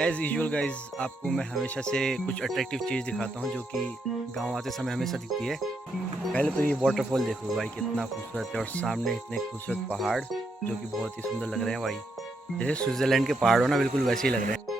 As usual guys आपको मैं हमेशा से कुछ अट्रैक्टिव चीज़ दिखाता हूँ जो कि गाँव आते समय हमेशा दिखती है। पहले तो ये वाटरफॉल देखो भाई कितना खूबसूरत है और सामने इतने खूबसूरत पहाड़ जो कि बहुत ही सुंदर लग रहे हैं भाई। जैसे स्विट्ज़रलैंड के पहाड़ हो ना बिल्कुल वैसे ही लग रहे हैं।